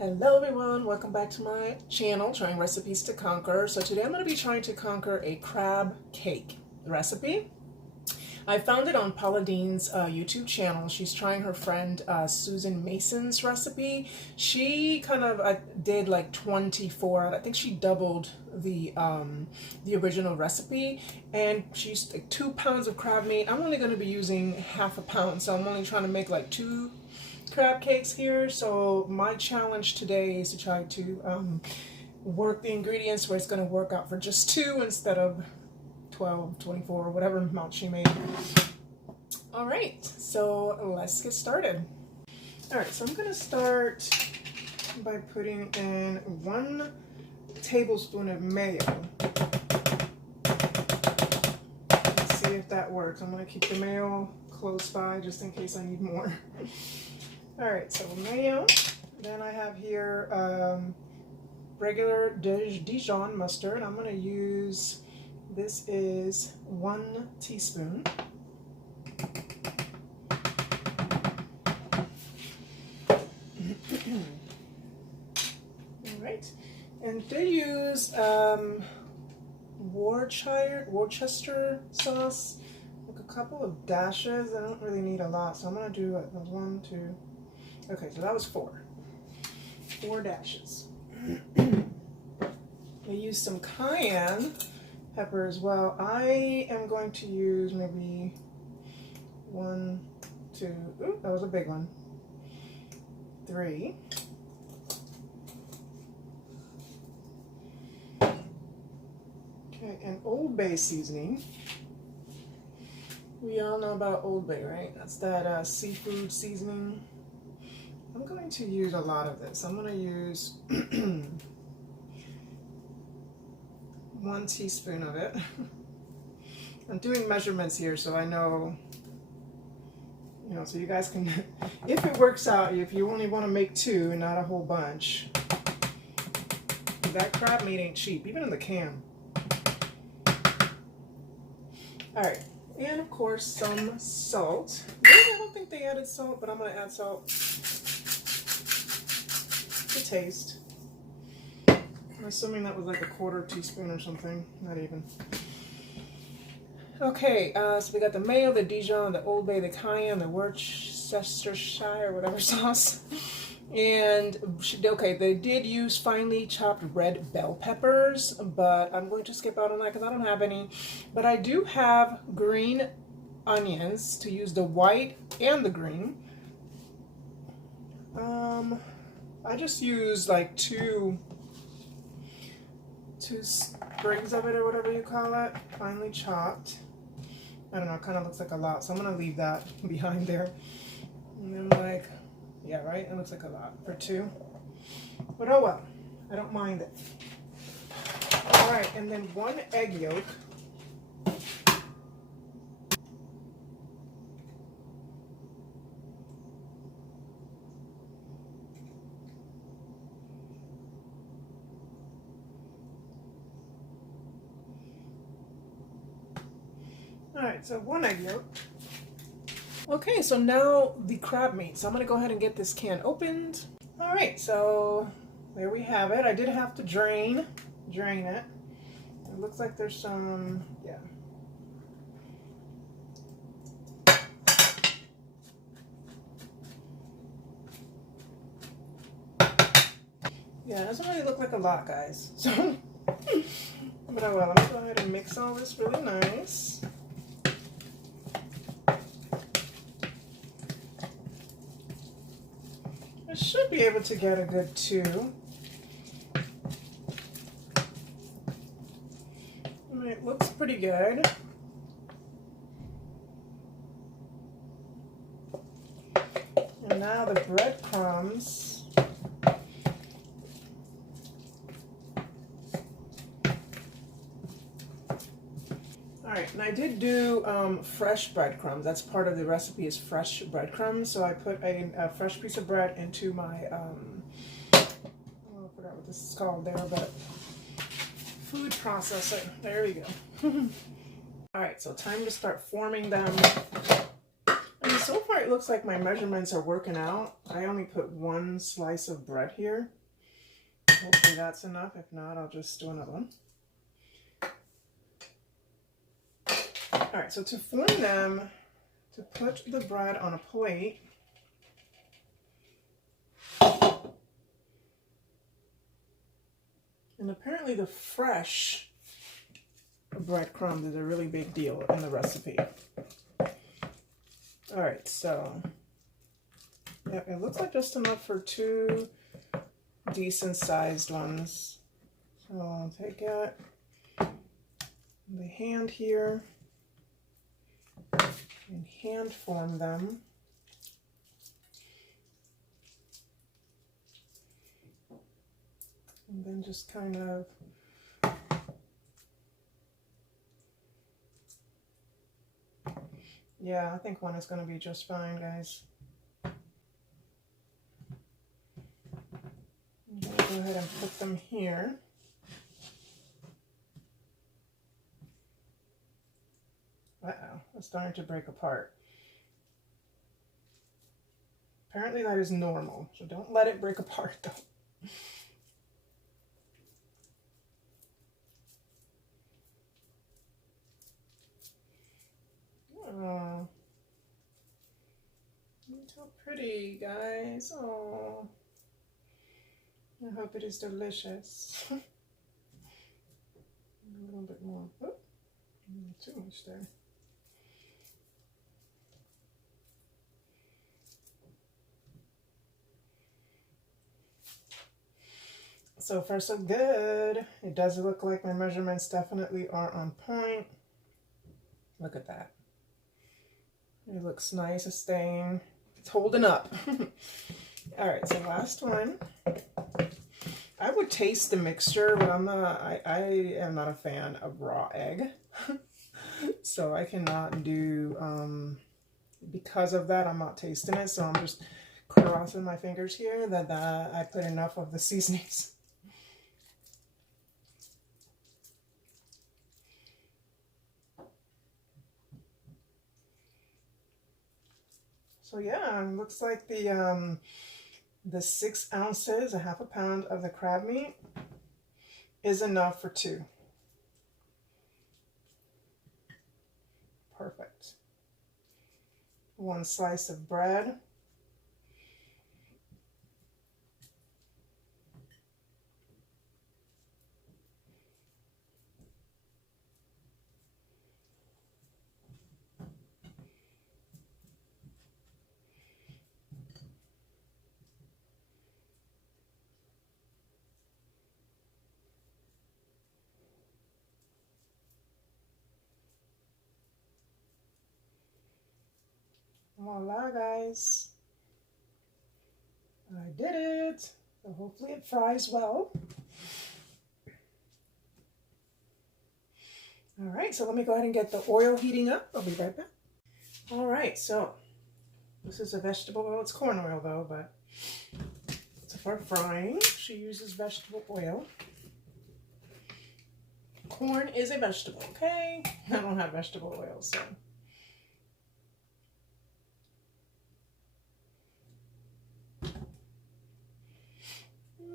Hello everyone, welcome back to my channel, Trying Recipes to Conquer. So today I'm going to be trying to conquer a crab cake recipe. I found it on Paula Deen's YouTube channel. She's trying her friend Susan Mason's recipe. She kind of did like 24, I think she doubled the original recipe, and she used like 2 pounds of crab meat. I'm only going to be using half a pound, so I'm only trying to make like 2 crab cakes here. So my challenge today is to try to work the ingredients where it's going to work out for just 2 instead of 12, 24, whatever amount she made. All right, so let's get started. All right, so I'm going to start by putting in 1 tablespoon of mayo. Let's see if that works. I'm going to keep the mayo close by just in case I need more. All right, so mayo. Then I have here regular Dijon mustard. I'm going to use, this is 1 teaspoon. All right, and they use Worcestershire sauce, like a couple of dashes. I don't really need a lot, so I'm going to do 1, 2. Okay, so that was 4 dashes. I use some cayenne pepper as well. I am going to use maybe 1, 2, ooh, that was a big one, 3. Okay, and Old Bay seasoning. We all know about Old Bay, right? That's that seafood seasoning. I'm going to use a lot of this. I'm going to use 1 teaspoon of it. I'm doing measurements here so I know, you know, so you guys can, if it works out, if you only want to make 2 and not a whole bunch. That crab meat ain't cheap, even in the can. All right, and of course some salt. I don't think they added salt, but I'm going to add salt to taste. I'm assuming that was like a 1/4 teaspoon or something, not even. Okay, so we got the mayo, the Dijon, the Old Bay, the cayenne, the Worcestershire, whatever sauce. And, okay, they did use finely chopped red bell peppers, but I'm going to skip out on that because I don't have any. But I do have green onions to use, the white and the green. I just use like 2 sprigs of it, or whatever you call it, finely chopped. I don't know, it kind of looks like a lot, so I'm going to leave that behind there. And then like, yeah, right? It looks like a lot for 2. But oh well, I don't mind it. All right, and then 1 egg yolk. All right, so 1 egg yolk. Okay, so now the crab meat. So I'm going to go ahead and get this can opened. All right, so there we have it. I did have to drain it. It looks like there's some, yeah. Yeah, it doesn't really look like a lot, guys. So, but oh well, let me go ahead and mix all this really nice. I should be able to get a good 2. I mean, it looks pretty good. And now the breadcrumbs. Alright, and I did do fresh breadcrumbs. That's part of the recipe, is fresh breadcrumbs. So I put a fresh piece of bread into my, oh, I forgot what this is called there, but food processor. There we go. Alright, so time to start forming them. I mean, so far far, it looks like my measurements are working out. I only put 1 slice of bread here. Hopefully that's enough. If not, I'll just do another one. All right, so to form them, to put the bread on a plate, and apparently the fresh breadcrumbs is a really big deal in the recipe. All right, so yeah, it looks like just enough for 2 decent sized ones. So I'll take it, the hand here, and hand form them. And then just kind of yeah, I think 1 is going to be just fine, guys. I'm going to go ahead and put them here. Uh-oh, it's starting to break apart. Apparently that is normal, so don't let it break apart though. Oh, look how pretty, guys. Oh, I hope it is delicious. A little bit more. Oh, too much there. So far, so good. It does look like my measurements definitely are on point. Look at that. It looks nice, it's staying, it's holding up. All right, so last one. I would taste the mixture, but I am not a fan of raw egg. So I cannot do, because of that, I'm not tasting it. So I'm just crossing my fingers here that I put enough of the seasonings. So yeah, it looks like the 6 ounces, a half a pound of the crab meat is enough for 2. Perfect. 1 slice of bread. Voila, guys. I did it. So hopefully it fries well. All right, so let me go ahead and get the oil heating up. I'll be right back. All right, so this is a vegetable oil. It's corn oil though, but for frying, she uses vegetable oil. Corn is a vegetable, okay? I don't have vegetable oil, so.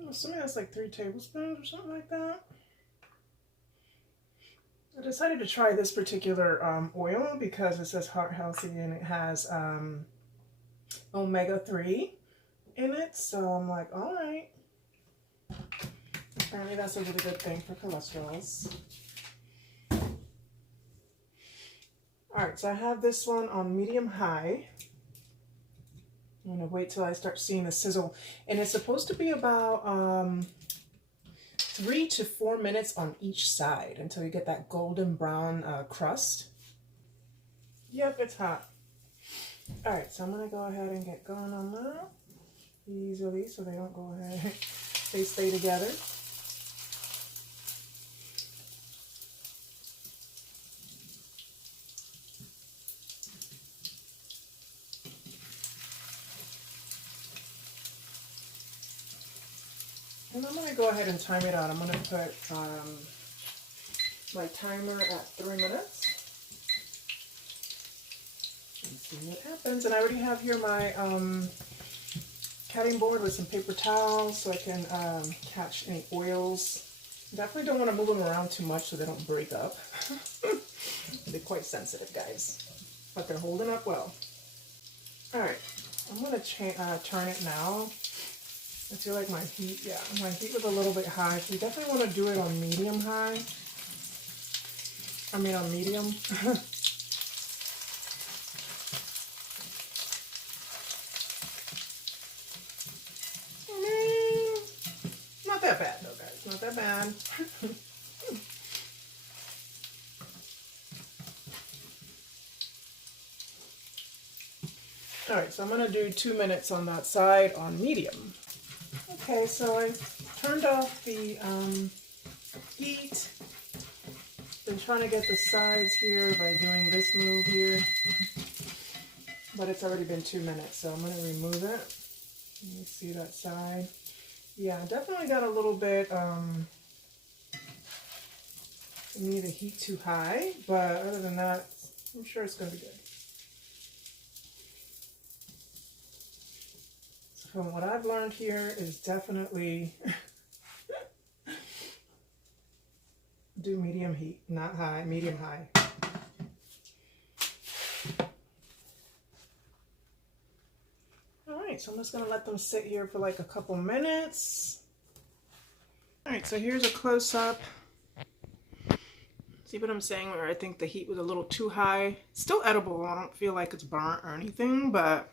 I'm assuming that's like 3 tablespoons or something like that. I decided to try this particular oil because it says heart healthy and it has omega-3 in it. So I'm like, all right. Apparently that's a really good thing for cholesterols. All right, so I have this one on medium-high. I'm gonna wait till I start seeing the sizzle. And it's supposed to be about 3 to 4 minutes on each side until you get that golden brown crust. Yep, it's hot. All right, so I'm gonna go ahead and get going on that easily so they don't go ahead, they stay together. And I'm going to go ahead and time it out. I'm going to put my timer at 3 minutes. see what happens. And I already have here my cutting board with some paper towels so I can catch any oils. Definitely don't want to move them around too much so they don't break up. They're quite sensitive, guys, but they're holding up well. All right, I'm going to turn it now. I feel like my heat was a little bit high, so you definitely want to do it on medium high. I mean on medium. Not that bad though, guys. Not that bad. All right, so I'm going to do 2 minutes on that side on medium. Okay, so I turned off the heat. Been trying to get the sides here by doing this move here, but it's already been 2 minutes, so I'm going to remove it. Let me see that side. Yeah, definitely got a little bit, to me, the heat too high, but other than that, I'm sure it's going to be good. From what I've learned here is definitely do medium heat, not high, medium high. All right, so I'm just gonna let them sit here for like a couple minutes. All right, so here's a close-up. See what I'm saying, where I think the heat was a little too high. Still edible, I don't feel like it's burnt or anything, but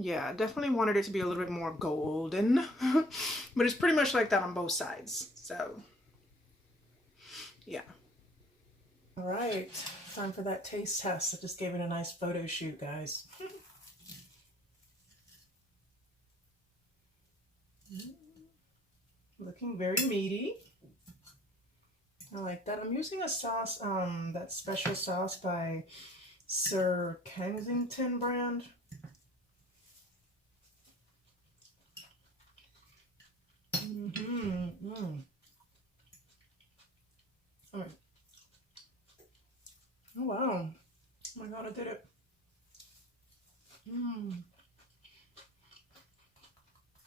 yeah, definitely wanted it to be a little bit more golden, but it's pretty much like that on both sides, so yeah. All right, time for that taste test. I just gave it a nice photo shoot, guys. Looking very meaty. I like that. I'm using a sauce, that special sauce by Sir Kensington brand. All right. Oh wow. Oh my god, I did it.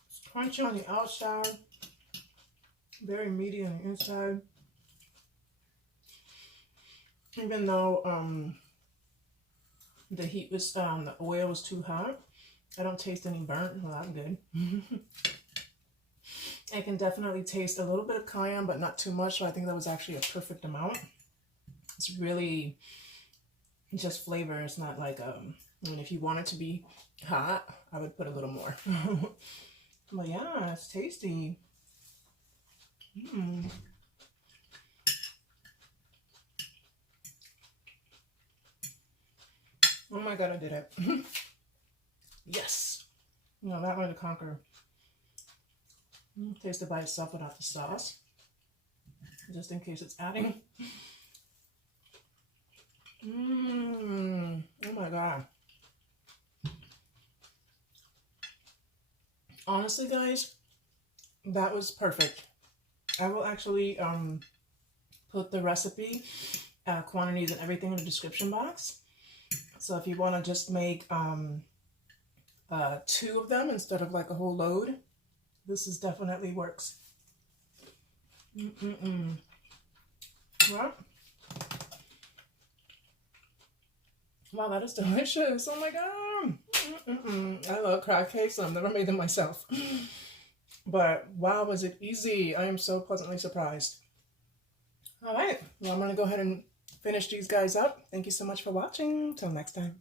It's crunchy on the outside, very meaty on the inside. Even though the heat was the oil was too hot, I don't taste any burnt. Well, I'm good. I can definitely taste a little bit of cayenne, but not too much, so I think that was actually a perfect amount. It's really just flavor. It's not like, I mean, if you want it to be hot, I would put a little more. But yeah, it's tasty. Oh my god, I did it. Yes. No, that way to conquer. Taste it by itself without the sauce, just in case it's adding. Oh my god. Honestly, guys, that was perfect. I will actually put the recipe, quantities and everything in the description box. So if you want to just make 2 of them instead of like a whole load, this is definitely works. Well, wow, that is delicious. Oh my god. I love crab cakes. I've never made them myself. But wow, was it easy. I am so pleasantly surprised. All right, well, I'm going to go ahead and finish these guys up. Thank you so much for watching. Till next time.